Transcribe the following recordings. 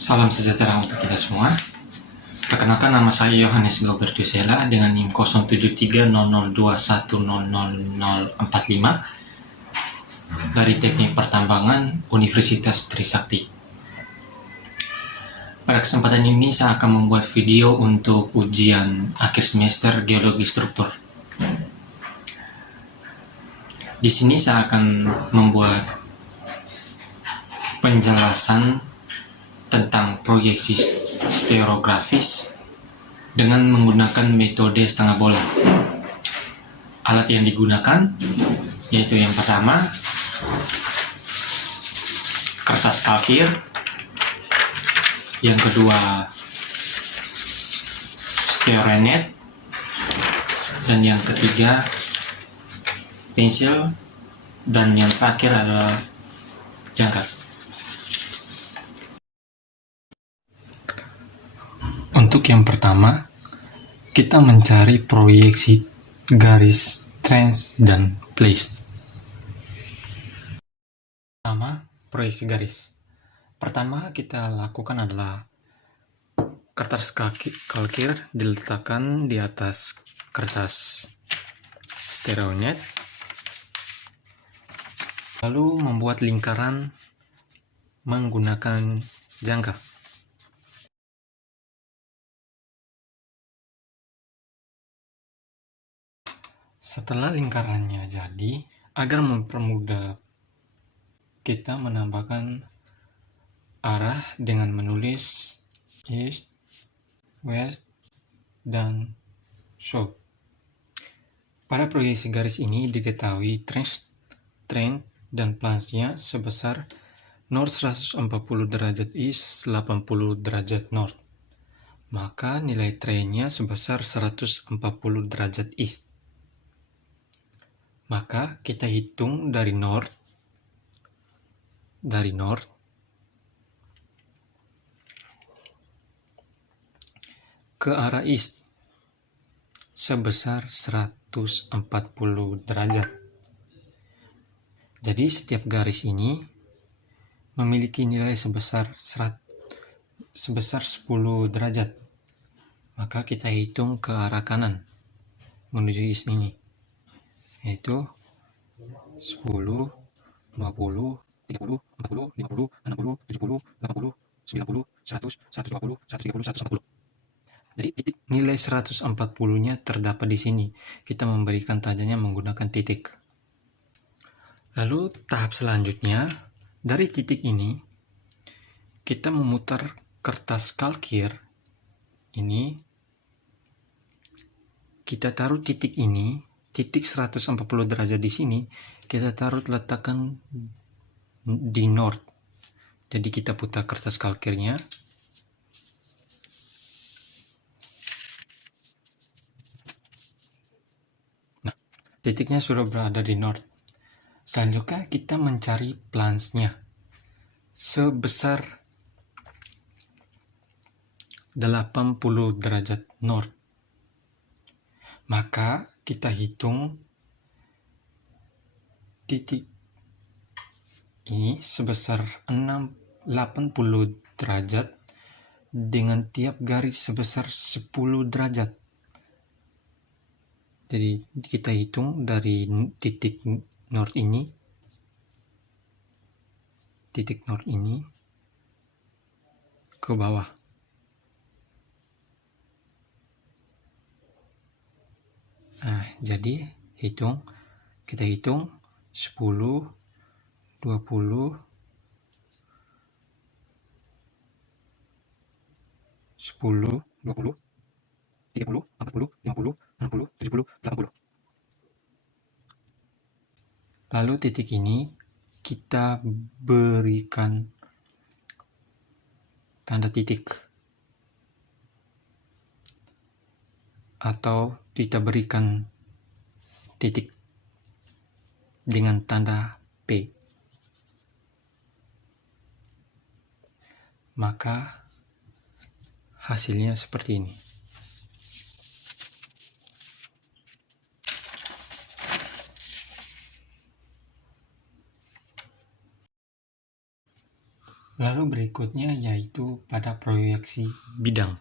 Salam sejahtera untuk kita semua. Perkenalkan, nama saya Yohanes Gilberto Sela dengan NIM 073002100045 dari Teknik Pertambangan Universitas Trisakti. Pada kesempatan ini saya akan membuat video untuk ujian akhir semester Geologi Struktur. Di sini saya akan membuat penjelasan tentang proyeksi stereografis dengan menggunakan metode setengah bola. Alat yang digunakan yaitu yang pertama kertas kalkir, yang kedua stereonet, dan yang ketiga pensil, dan yang terakhir adalah jangkar. Untuk yang pertama, kita mencari proyeksi garis, trans, dan place. Pertama, proyeksi garis. Pertama kita lakukan adalah kertas kalkir diletakkan di atas kertas stereonet, lalu membuat lingkaran menggunakan jangka. Setelah lingkarannya jadi, agar mempermudah kita menambahkan arah dengan menulis east, west, dan south. Pada proyeksi garis ini diketahui trend dan plane-nya sebesar north 140 derajat east, 80 derajat north. Maka nilai trend-nya sebesar 140 derajat east. Maka kita hitung dari north ke arah east sebesar 140 derajat. Jadi setiap garis ini memiliki nilai sebesar 10 derajat. Maka kita hitung ke arah kanan menuju east ini, yaitu 10, 20, 30, 40, 50, 60, 70, 80, 90, 100, 120, 130, 140. Jadi nilai 140-nya terdapat di sini. Kita memberikan tandanya menggunakan titik. Lalu tahap selanjutnya, dari titik ini kita memutar kertas kalkir ini. Kita taruh titik ini, titik 140 derajat di sini, kita taruh letakkan di north. Jadi kita putar kertas kalkirnya. Nah, titiknya sudah berada di north. Selanjutnya kita mencari plane-nya sebesar 80 derajat north. Maka kita hitung titik ini sebesar 80 derajat dengan tiap garis sebesar 10 derajat. Jadi kita hitung dari titik north ini, ke bawah. Nah, jadi kita hitung 10, 20, 10, 20, 30, 40, 50, 60, 70, 80. Lalu titik ini kita berikan tanda titik, atau kita berikan titik dengan tanda P. Maka hasilnya seperti ini. Lalu berikutnya yaitu pada proyeksi bidang.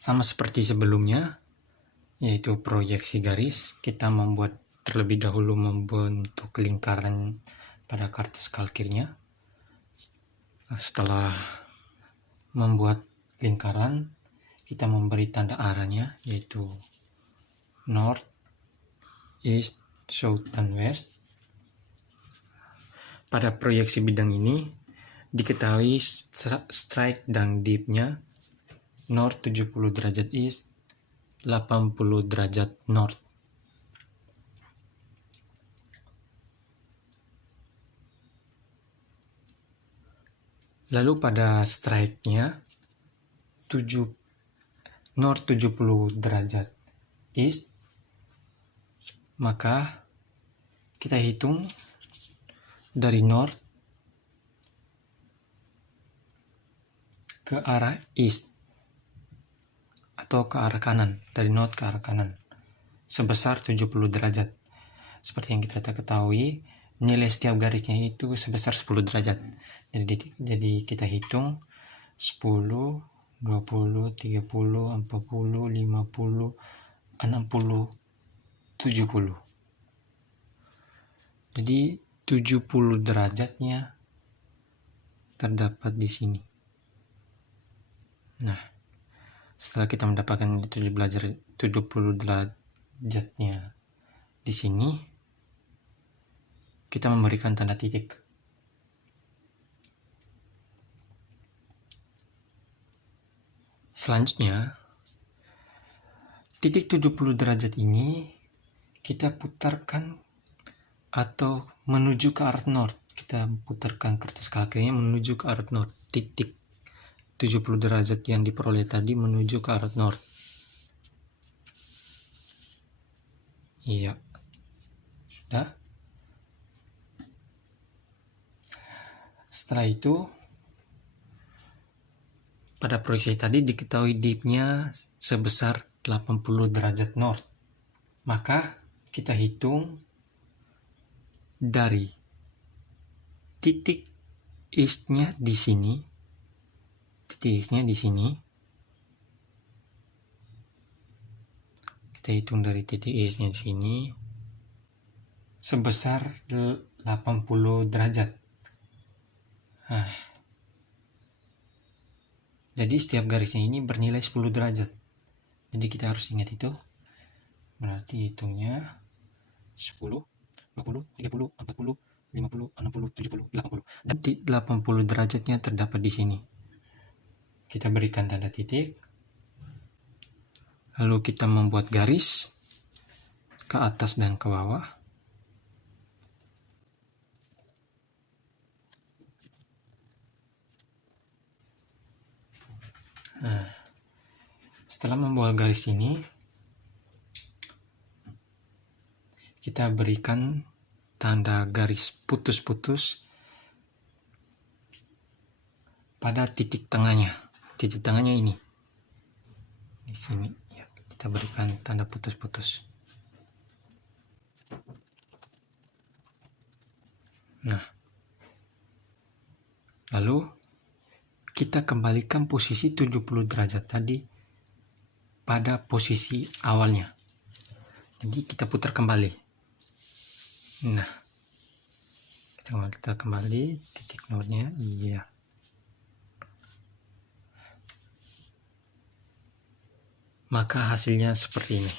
Sama seperti sebelumnya, yaitu proyeksi garis, kita terlebih dahulu membentuk lingkaran pada kertas kalkirnya. Setelah membuat lingkaran, kita memberi tanda arahnya, yaitu North, East, South, dan West. Pada proyeksi bidang ini, diketahui strike dan dip-nya North 70 derajat East, 80 derajat North. Lalu pada strike-nya North 70 derajat East, maka kita hitung dari North ke arah East atau ke arah kanan, dari North ke arah kanan sebesar 70 derajat. Seperti yang kita ketahui, nilai setiap garisnya itu sebesar 10 derajat. Jadi kita hitung 10, 20, 30, 40, 50, 60, 70. Jadi 70 derajatnya terdapat di sini. Nah, setelah kita mendapatkan 70 derajatnya di sini, kita memberikan tanda titik. Selanjutnya, titik 70 derajat ini kita putarkan atau menuju ke arah north. Kita putarkan kertas kalkirnya menuju ke arah north. Titik 70 derajat yang diperoleh tadi menuju ke arah north. Iya. Sudah. Setelah itu, pada proyeksi tadi diketahui dip-nya sebesar 80 derajat north. Maka kita hitung dari titik east-nya di sini. Titik east-nya di sini. Kita hitung dari titik east-nya di sini sebesar 80 derajat. Nah, jadi setiap garisnya ini bernilai 10 derajat. Jadi kita harus ingat itu. Berarti hitungnya 10, 20, 30, 40, 50, 60, 70, 80. Dan 80 derajatnya terdapat di sini. Kita berikan tanda titik. Lalu kita membuat garis ke atas dan ke bawah. Nah, setelah membuat garis ini, kita berikan tanda garis putus-putus pada titik tengahnya. Titik tengahnya ini. Di sini ya, kita berikan tanda putus-putus. Nah, lalu kita kembalikan posisi 70 derajat tadi pada posisi awalnya. Jadi kita putar kembali. Nah, kita kembali titik nolnya, iya. Maka hasilnya seperti ini.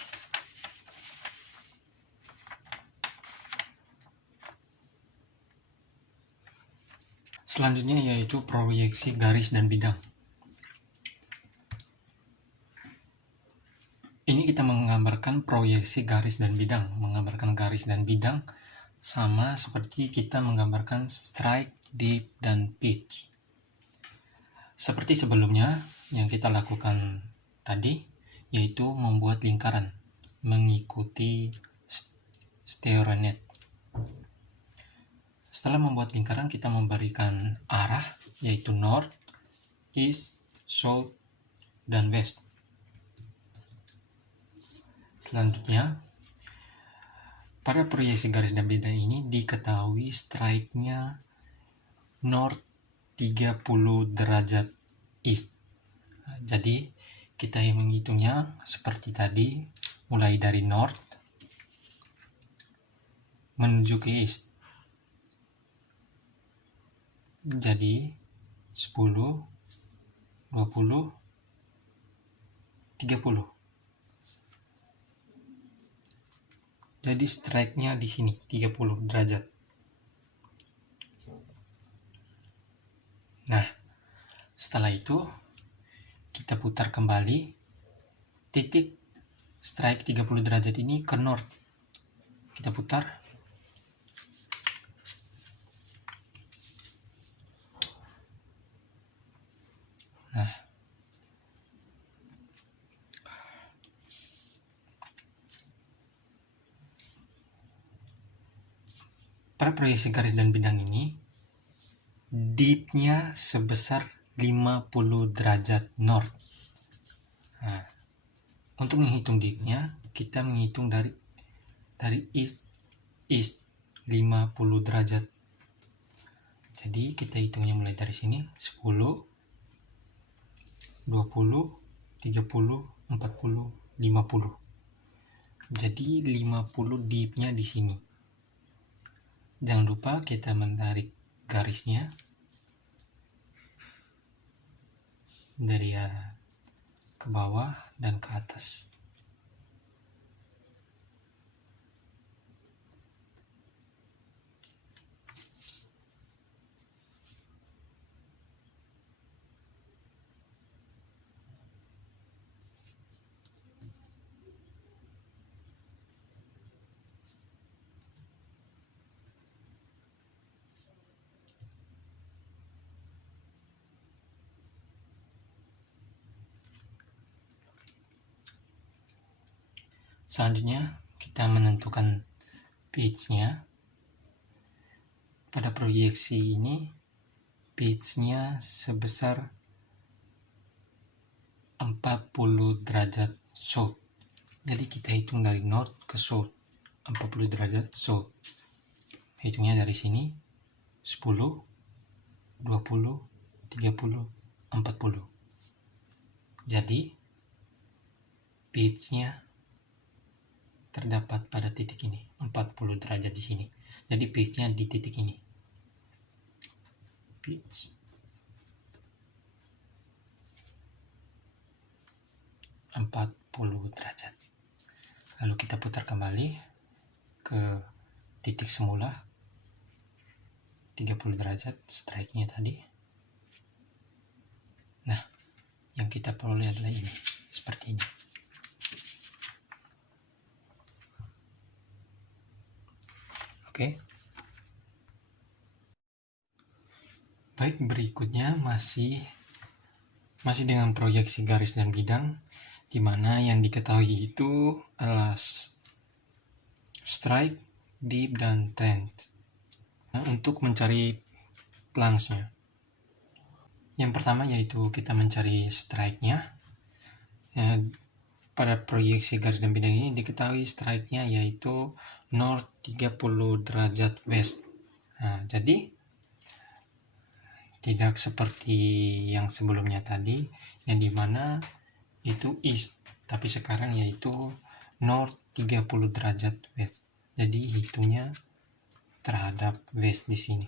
Selanjutnya yaitu proyeksi garis dan bidang. Ini kita menggambarkan proyeksi garis dan bidang. Menggambarkan garis dan bidang sama seperti kita menggambarkan strike, dip, dan pitch. Seperti sebelumnya yang kita lakukan tadi, yaitu membuat lingkaran mengikuti stereonet. Setelah membuat lingkaran, kita memberikan arah, yaitu north, east, south, dan west. Selanjutnya, pada proyeksi garis dan bidang ini diketahui strike-nya north 30 derajat east. Jadi kita yang menghitungnya seperti tadi, mulai dari north menuju ke east. Jadi 10, 20, 30. Jadi strike-nya di sini 30 derajat. Nah, setelah itu kita putar kembali titik strike 30 derajat ini ke north. Kita putar. Nah, pada proyeksi garis dan bidang ini, dip-nya sebesar 50 derajat north. Nah, untuk menghitung dip-nya, kita menghitung dari east 50 derajat. Jadi kita hitungnya mulai dari sini 10, 20, 30, 40, 50. Jadi 50 dip-nya di sini. Jangan lupa kita menarik garisnya dari ke bawah dan ke atas. Selanjutnya kita menentukan pitch-nya. Pada proyeksi ini pitch-nya sebesar 40 derajat south. Jadi kita hitung dari north ke south, 40 derajat south. Hitungnya dari sini 10, 20, 30, 40. Jadi pitch-nya terdapat pada titik ini, 40 derajat di sini. Jadi pitch-nya di titik ini. Pitch 40 derajat. Lalu kita putar kembali ke titik semula 30 derajat strike-nya tadi. Nah, yang kita peroleh adalah ini, seperti ini. Oke. Baik, berikutnya masih dengan proyeksi garis dan bidang, di mana yang diketahui itu adalah strike, dip, dan trend. Nah, untuk mencari planks-nya, yang pertama yaitu kita mencari strike-nya. Pada proyeksi garis dan bidang ini diketahui strike-nya yaitu north 30 derajat west. Nah, jadi tidak seperti yang sebelumnya tadi, yang dimana itu east, tapi sekarang yaitu north 30 derajat west. Jadi hitungnya terhadap west di sini,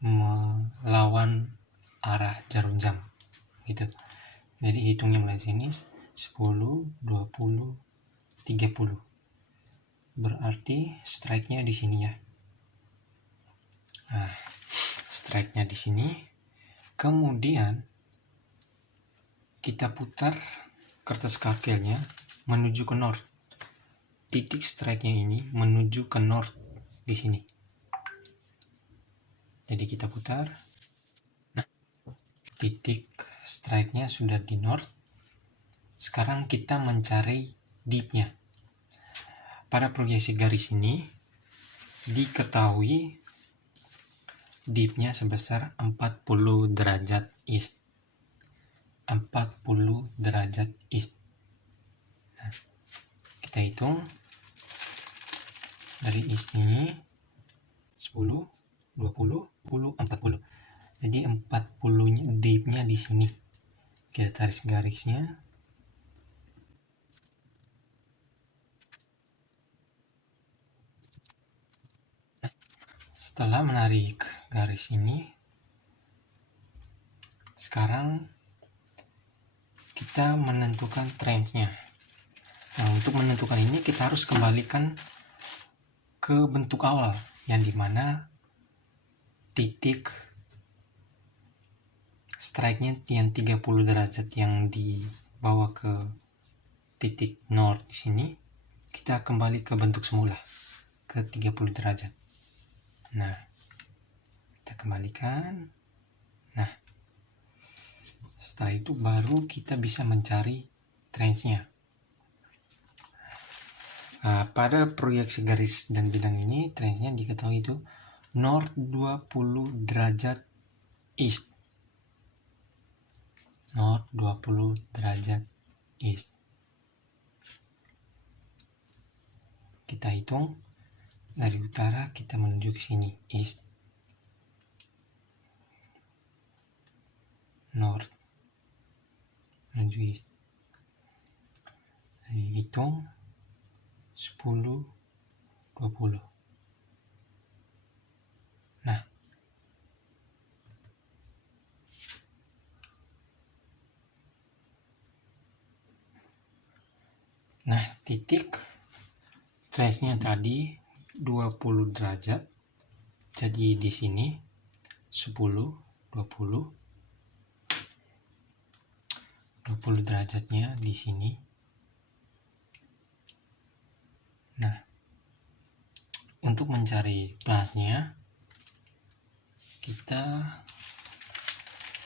melawan arah jarum jam gitu. Jadi hitungnya mulai sini 10, 20, 30. Berarti strike-nya di sini ya. Nah, strike-nya di sini. Kemudian kita putar kertas karkelnya menuju ke north. Titik strike-nya ini menuju ke north di sini. Jadi kita putar. Nah, titik strike-nya sudah di north. Sekarang kita mencari dip-nya. Pada proyeksi garis ini diketahui dip-nya sebesar 40 derajat east. 40 derajat east. Nah, kita hitung dari east ini 10, 20, 10, 40. Jadi 40 deep-nya di sini. Kita tarik garisnya. Setelah menarik garis ini, sekarang kita menentukan trenchnya. Nah, untuk menentukan ini kita harus kembalikan ke bentuk awal, yang dimana titik strike-nya yang 30 derajat yang dibawa ke titik north di sini, kita kembali ke bentuk semula, ke 30 derajat. Nah, kita kembalikan. Nah, setelah itu baru kita bisa mencari trenchnya. Nah, pada proyeksi garis dan bidang ini, trenchnya diketahui itu north 20 derajat east. North 20 derajat east. Kita hitung dari utara, kita menuju ke sini, east, north, menuju east. Hitung 10, 20. Nah, titik trace-nya tadi 20 derajat. Jadi di sini 10, 20 derajatnya di sini. Nah, untuk mencari plusnya, kita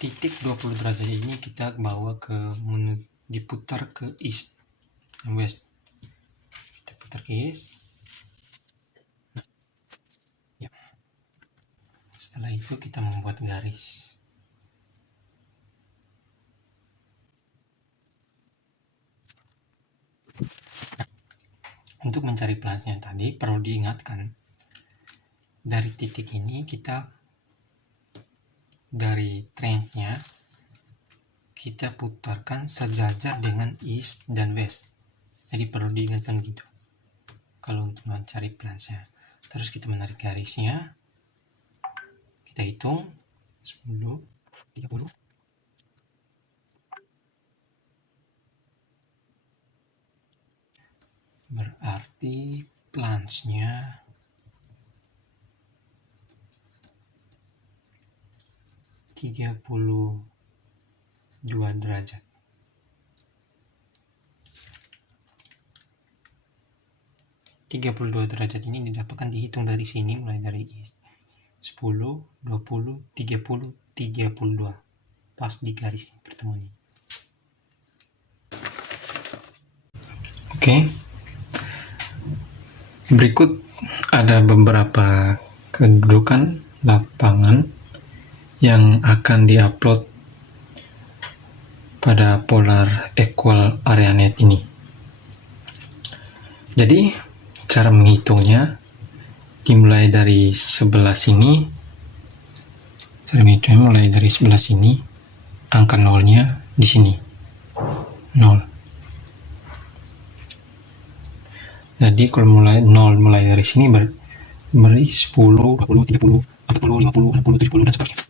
titik 20 derajat ini kita bawa ke diputar ke east dan west. Kita putar ke east. Nah, ya. Setelah itu kita membuat garis. Nah, untuk mencari plusnya tadi perlu diingatkan, dari titik ini kita, dari trendnya kita putarkan sejajar dengan east dan west. Jadi perlu diingatkan gitu kalau untuk mencari plusnya. Terus kita menarik garisnya, kita hitung 10, 30. Berarti plunge-nya 32 derajat. derajat ini didapatkan, dihitung dari sini, mulai dari 10, 20, 30, 32. Pas di garis pertemuan ini. Oke. Berikut ada beberapa kedudukan lapangan yang akan diupload pada Polar Equal AreaNet ini. Jadi cara menghitungnya dimulai dari sebelah sini. Cara menghitungnya mulai dari sebelah sini, angka nolnya di sini 0. Jadi kalau mulai dari sini beri 10, 20, 30, 40, 50, 60, 70 dan seterusnya.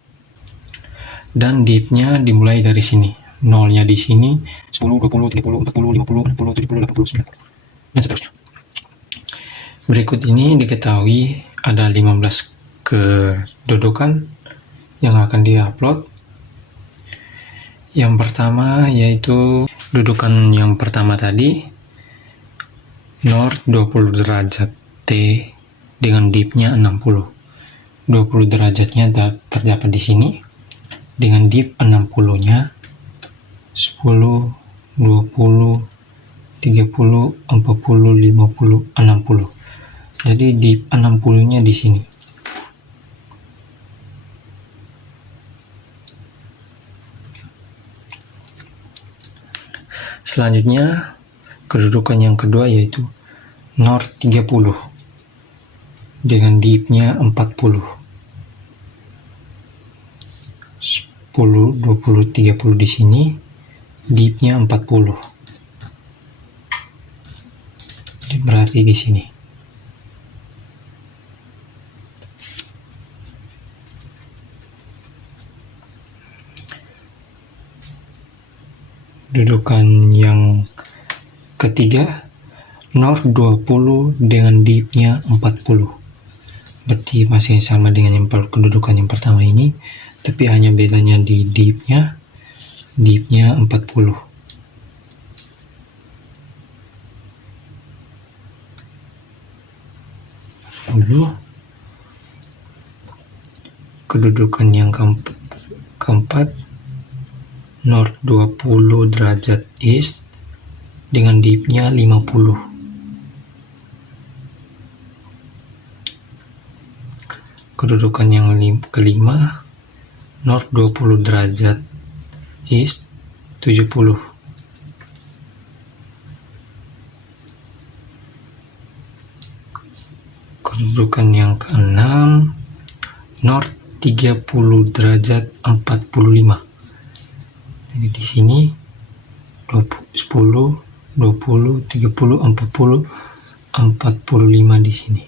Dan deep-nya dimulai dari sini. Nolnya di sini 10, 20, 30, 40, 50, 60, 70, 80, 90 dan seterusnya. Berikut ini diketahui ada 15 kedudukan yang akan diupload. Yang pertama yaitu dudukan yang pertama tadi, north 20 derajat T dengan deep-nya 60. 20 derajatnya terdapat di sini dengan deep 60-nya 10, 20, 30, 40, 50, 60. Jadi deep 60-nya di sini. Selanjutnya kedudukan yang kedua yaitu north 30 dengan deep-nya 40. 20, 30 di sini, deep-nya 40. Jadi berarti di sini. Kedudukan yang ketiga, north 20 dengan deep-nya 40. Berarti masih sama dengan yang kedudukan yang pertama ini, tapi hanya bedanya di deep-nya 40. Lalu kedudukan yang keempat, north 20 derajat east dengan deep-nya 50. Kedudukan yang kelima, north 20 derajat east 70. Kedudukan yang keenam, north 30 derajat 45. Jadi di sini 10, 20, 30, 40, 45 di sini.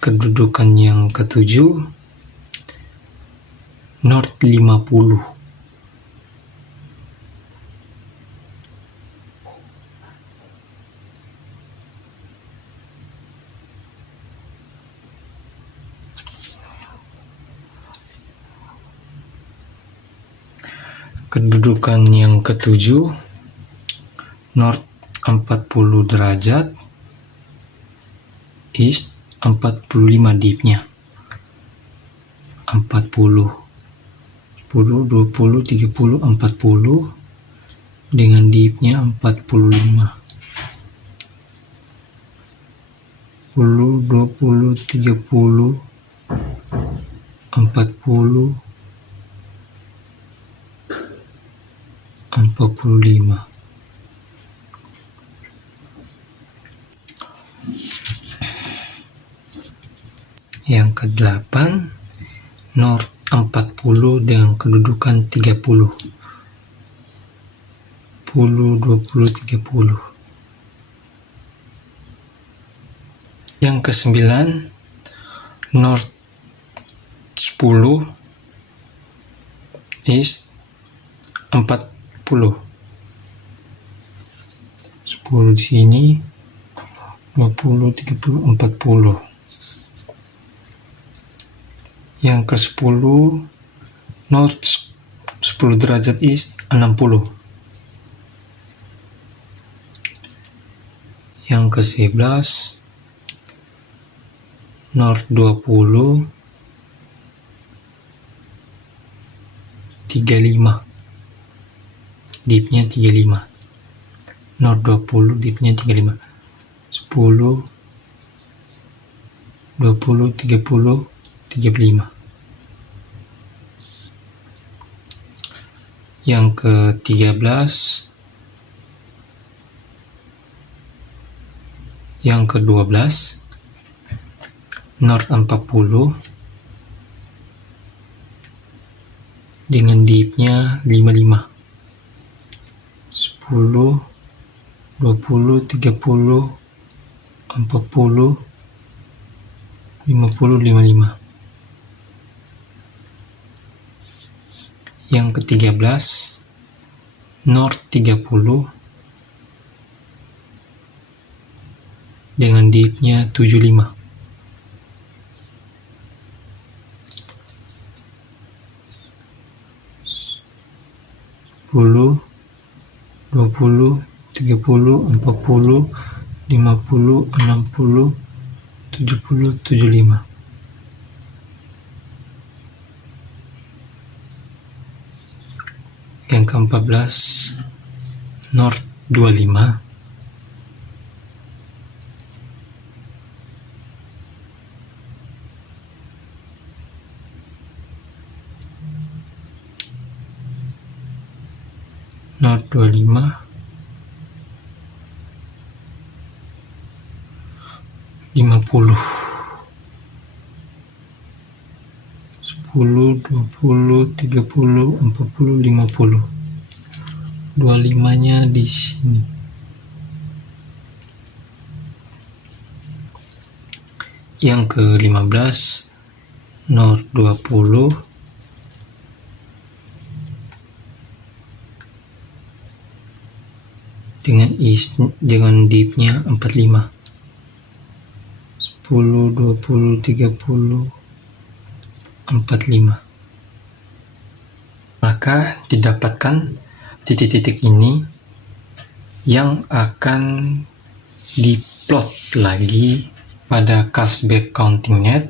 Kedudukan yang ketujuh, north 50. Kedudukan yang ketujuh, north 40 derajat east 45 deep-nya. 40, 10, 20, 30, 40 dengan deep-nya 45. 10, 20, 30, 40, 45. Yang ke-8, north 40 dengan kedudukan 30. 10, 20, 30. Yang ke-9, north 10 east 40. 10 di sini, 20, 30, 40. Yang ke-10, north 10 derajat east 60. Yang ke-11, north 20 35. Deep-nya 35. North 20, deep-nya 35. 10, 20, 30, 35. Yang ke-13, yang ke-12, north 40 dengan deep-nya 55. 10, 20, 30, 40, 50, 55. Yang ke-13, north 30 dengan deep-nya 75. 10, 20, 30, 40, 50, 60, 70, 75. Yang ke-14, north 25 north 25 50, 10, 20, 30, 40, 50. 25-nya di sini. Yang ke-15 Nord 20, dengan deepnya 45. 10, 20, 30, 45. Maka didapatkan titik-titik ini yang akan diplot lagi pada Carlsberg Counting Net.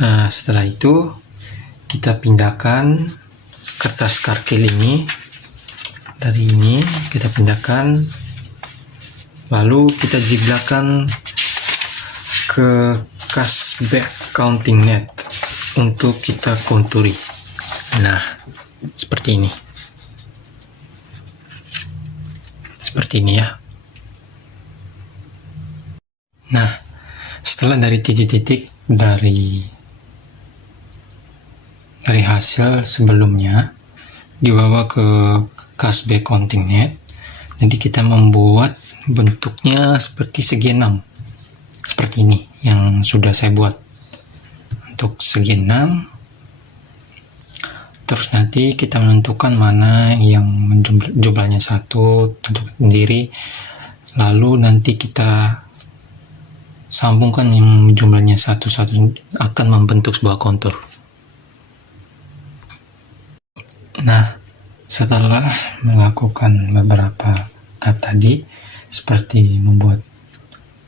Nah, setelah itu kita pindahkan kertas karkil ini, dari ini kita pindahkan, lalu kita jiblakan ke Carlsberg Counting Net untuk kita konturi. Nah, seperti ini. Seperti ini ya. Nah, setelah dari titik-titik dari hasil sebelumnya dibawa ke Carlsberg Counting Net, jadi kita membuat bentuknya seperti segi 6, seperti ini yang sudah saya buat untuk segi 6. Terus nanti kita menentukan mana yang jumlahnya 1, tentukan sendiri, lalu nanti kita sambungkan yang jumlahnya 1 akan membentuk sebuah kontur. Nah, setelah melakukan beberapa tahap tadi, seperti membuat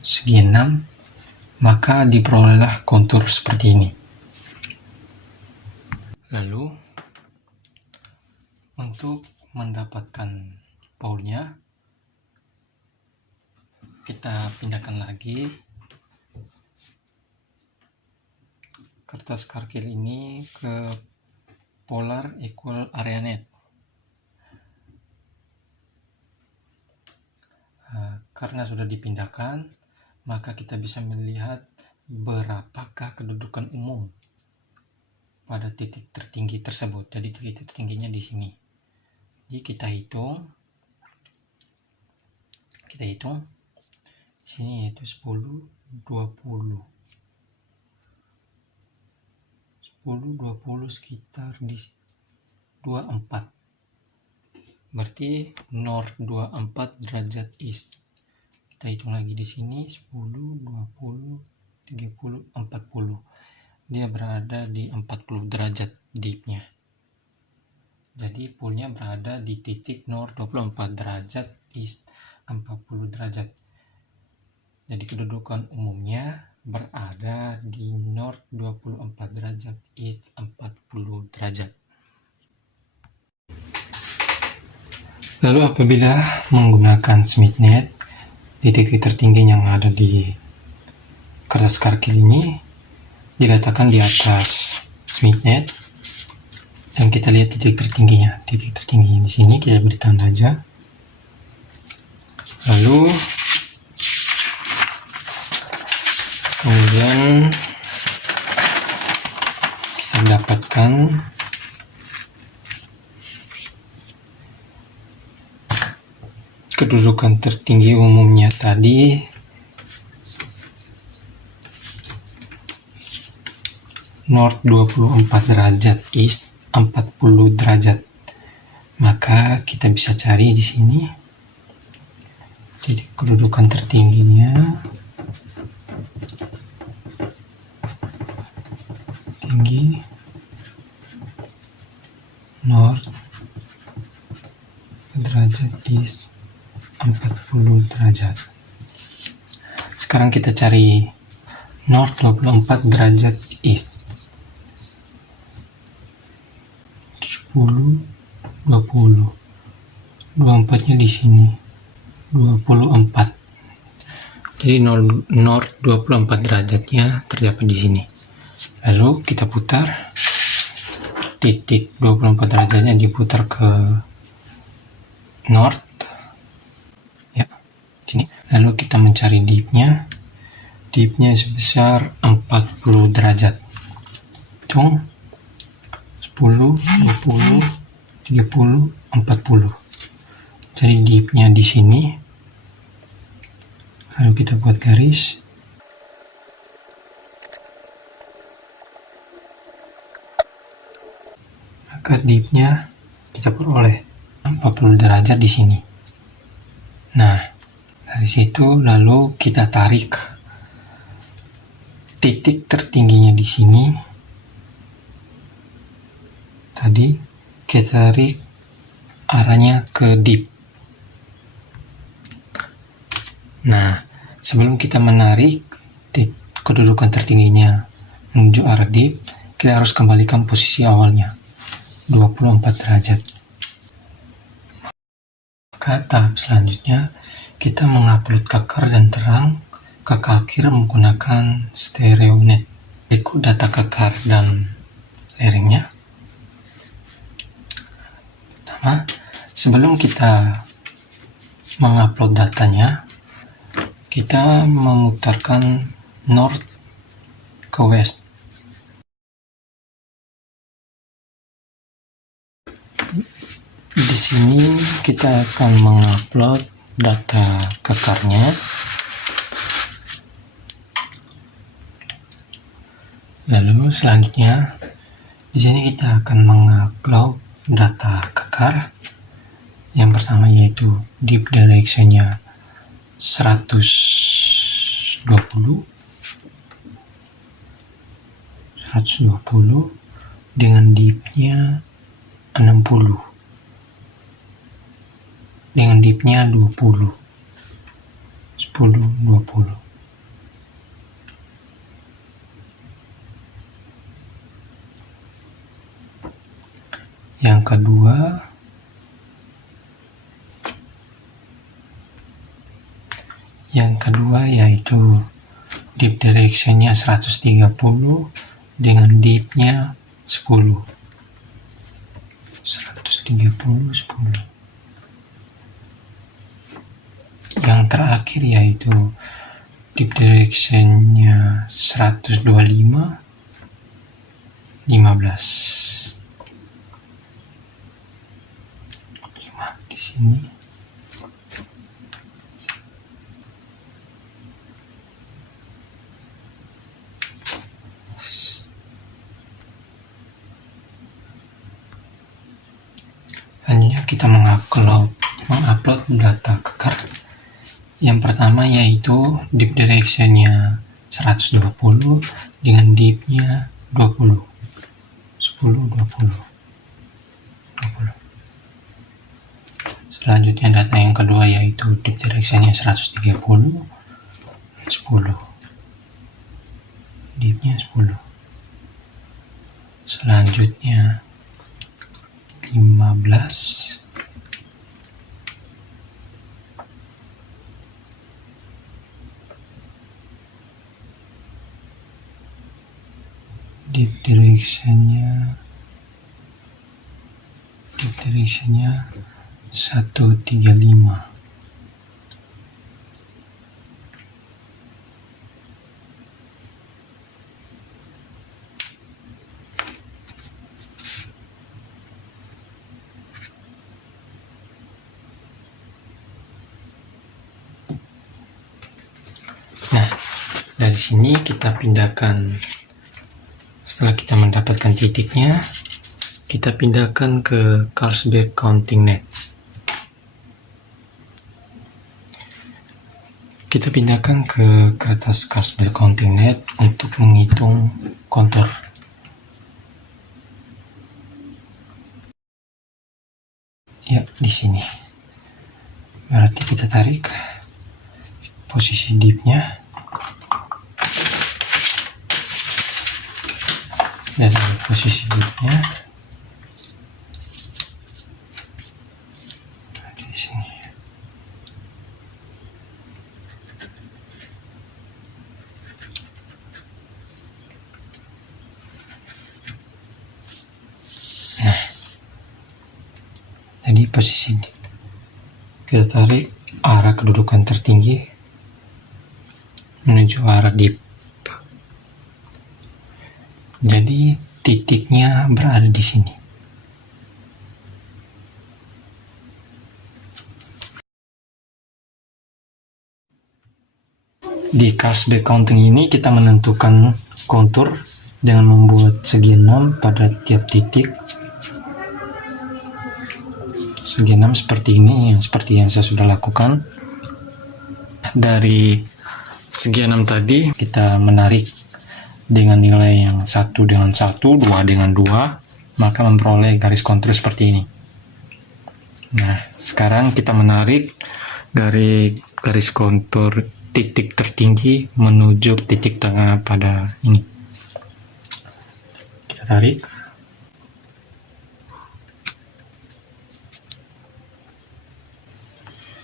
segi 6, maka diperolehlah kontur seperti ini. Lalu, untuk mendapatkan poolnya, kita pindahkan lagi kertas karkil ini ke polar equal area net. Karena sudah dipindahkan, maka kita bisa melihat berapakah kedudukan umum pada titik tertinggi tersebut. Jadi titik tertingginya di sini. Jadi kita hitung di sini, yaitu 10, 20. 10, 20 sekitar di 24. Berarti North 24 derajat East. Kita hitung lagi di sini 10, 20, 30, 40. Dia berada di 40 derajat deepnya. Jadi poolnya berada di titik North 24 derajat East 40 derajat. Jadi kedudukan umumnya berada di North 24 derajat East 40 derajat. Lalu apabila menggunakan Smith net, titik tertinggi yang ada di kertas karkil ini diletakkan di atas Smith net, dan kita lihat titik tertingginya. Titik tertinggi di sini kita beri tanda aja. Lalu kemudian kita dapatkan kedudukan tertinggi umumnya tadi North 24 derajat East 40 derajat. Maka kita bisa cari di sini titik kedudukan tertingginya. Tinggi North derajat East 40 derajat. Sekarang kita cari North 24 derajat East. 10, 20. 24-nya di sini. 24. Jadi North 24 derajatnya terdapat di sini. Lalu kita putar. Titik 24 derajatnya diputar ke North. Ya. Sini. Lalu kita mencari dipnya. Dipnya sebesar 40 derajat. Hitung 10, 20, 30, 40. Jadi dipnya di sini. Lalu kita buat garis. Maka dipnya kita peroleh 40 derajat di sini. Nah, dari situ lalu kita tarik titik tertingginya di sini. Tadi kita tarik arahnya ke dip. Nah, sebelum kita menarik kedudukan tertingginya menuju arah dip, kita harus kembalikan posisi awalnya 24 derajat. Maka tahap selanjutnya kita mengupload kekar dan terang ke Kalkir menggunakan StereoNet. Berikut data kekar dan layering-nya. Pertama, sebelum kita mengupload datanya, kita memutarkan north ke west. Di sini kita akan mengupload data kekarnya. Lalu selanjutnya di sini kita akan mengupload data kekar. Yang pertama yaitu dip direction-nya 120 dengan dipnya 60 dengan dipnya 20 10 20. Yang kedua yaitu dip direction-nya 130 dengan dipnya 10. 130 10. Yang terakhir yaitu dip direction-nya 125 15. Di sini selanjutnya kita mengupload data kekar. Yang pertama yaitu dip direction-nya 120 dengan dipnya 20 10 20. Selanjutnya data yang kedua yaitu dip direction-nya 130 10 dipnya 10. Selanjutnya 15 dip direction-nya 135. Nah, dari sini kita pindahkan, setelah kita mendapatkan titiknya, kita pindahkan ke Carlsberg Counting Net. Kita pindahkan ke kertas Carlsberg Counting Net untuk menghitung kontur. Ya, di sini. Berarti kita tarik posisi dipnya dari posisi dipnya di sini. Nah, jadi posisi kita tarik arah kedudukan tertinggi menuju arah deep. Jadi titiknya berada di sini. Di Carlsberg counting ini kita menentukan kontur dengan membuat segi 6 pada tiap titik. Segi 6 seperti ini, seperti yang saya sudah lakukan. Dari segi 6 tadi kita menarik dengan nilai yang 1 dengan 1, 2 dengan 2, maka memperoleh garis kontur seperti ini. Nah, sekarang kita menarik dari garis kontur titik tertinggi menuju titik tengah pada ini. Kita tarik.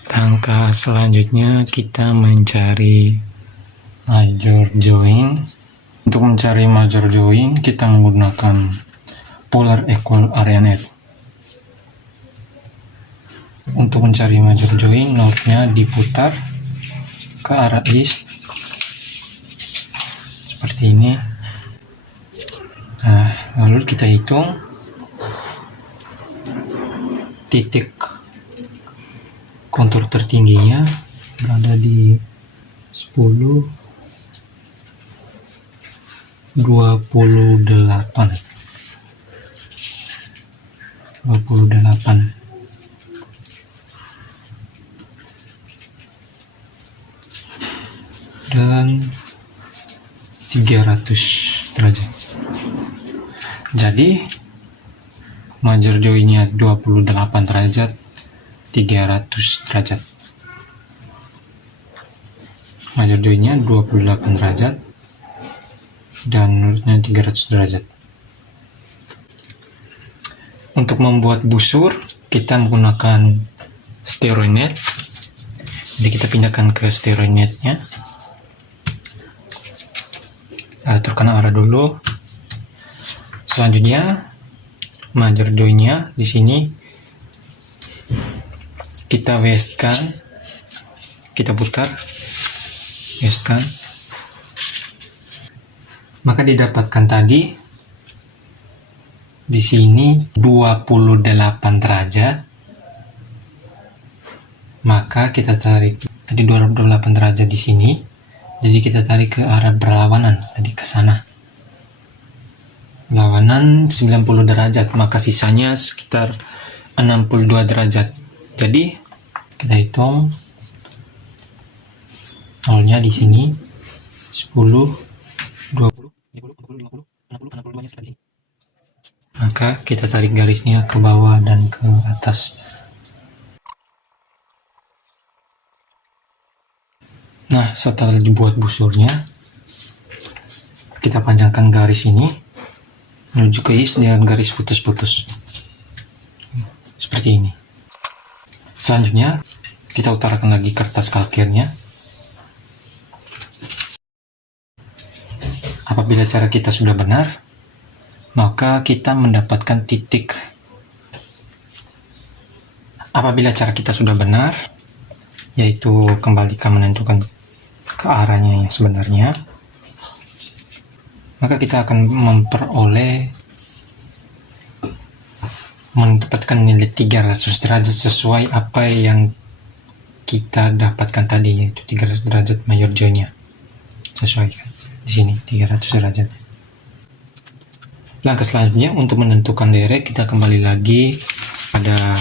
Langkah selanjutnya kita mencari major join. Untuk mencari major join kita menggunakan polar equal area net. Untuk mencari major join, node-nya diputar ke arah east seperti ini. Nah, lalu kita hitung titik kontur tertingginya berada di 10, 28 dan 300 derajat. Jadi major joinnya 28 derajat, 300 derajat. Major joinnya 28 derajat dan node-nya 300 derajat. Untuk membuat busur kita menggunakan steroid net. Jadi kita pindahkan ke steroid netnya. Aturkan arah dulu. Selanjutnya major joinnya di sini kita westkan, kita putar, westkan. Maka didapatkan tadi di sini 28 derajat. Maka kita tarik tadi 28 derajat di sini. Jadi kita tarik ke arah berlawanan, tadi ke sana. Berlawanan 90 derajat, maka sisanya sekitar 62 derajat. Jadi kita hitung nolnya di sini 10, 20, 30, 40, 50, 60, 62 nya seperti ini. Maka kita tarik garisnya ke bawah dan ke atas. Nah, setelah dibuat busurnya, kita panjangkan garis ini menuju ke east dengan garis putus-putus. Seperti ini. Selanjutnya, kita utarakan lagi kertas kalkirnya. Apabila cara kita sudah benar, maka kita mendapatkan titik. Apabila cara kita sudah benar, yaitu kembalikan menentukan ke arahnya yang sebenarnya, maka kita akan mendapatkan nilai 300 derajat sesuai apa yang kita dapatkan tadi, yaitu 300 derajat major joinnya. Sesuaikan di sini 300 derajat. Langkah selanjutnya untuk menentukan direct, kita kembali lagi pada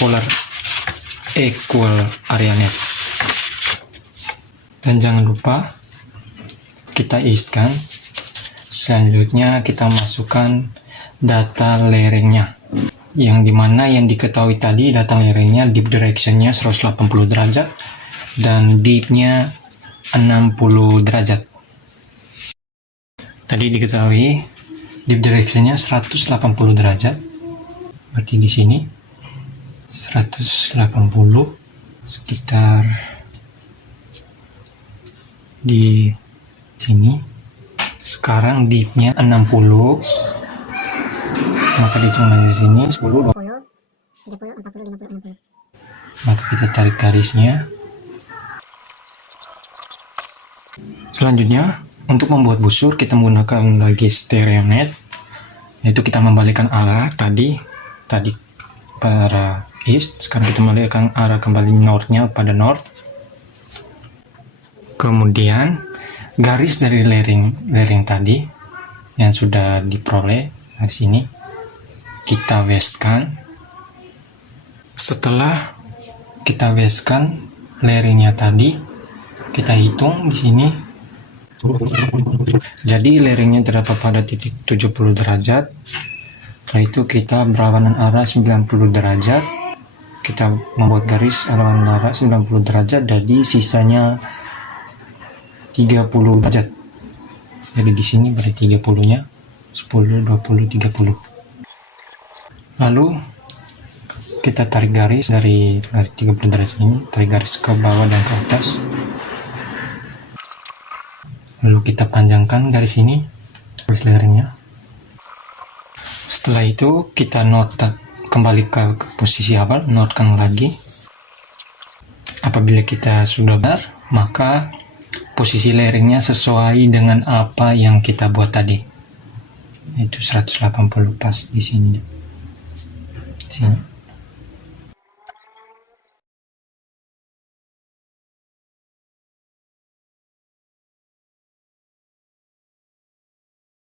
polar equal area net. Dan jangan lupa kita eastkan. Selanjutnya kita masukkan data lerengnya, yang dimana yang diketahui tadi data lerengnya deep directionnya 180 derajat dan deepnya 60 derajat. Tadi diketahui deep directionnya 180 derajat, berarti di sini 180 sekitar di sini. Sekarang deepnya 60, maka dihitung dari sini 10, 20, 30, 40, 50, 60. maka kita tarik garisnya. Selanjutnya, untuk membuat busur kita menggunakan lagi stereo net, yaitu kita membalikkan arah tadi pada east, sekarang kita membalikkan arah kembali northnya pada north. Kemudian garis dari layering tadi yang sudah diperoleh dari sini kita westkan. Setelah kita westkan layeringnya tadi, kita hitung di sini. Jadi layeringnya terdapat pada titik 70 derajat. Setelah itu kita berlawanan arah 90 derajat. Kita membuat garis berlawanan arah 90 derajat, jadi sisanya 30 derajat. Jadi di sini berarti 30-nya 10, 20, 30. Lalu kita tarik garis dari 30 derajat ini, tarik garis ke bawah dan ke atas. Lalu kita panjangkan garis ini, garis layering-nya. Setelah itu kita note kembali ke posisi awal, notekan lagi. Apabila kita sudah benar, maka posisi layering-nya sesuai dengan apa yang kita buat tadi. Itu 180 pas di sini.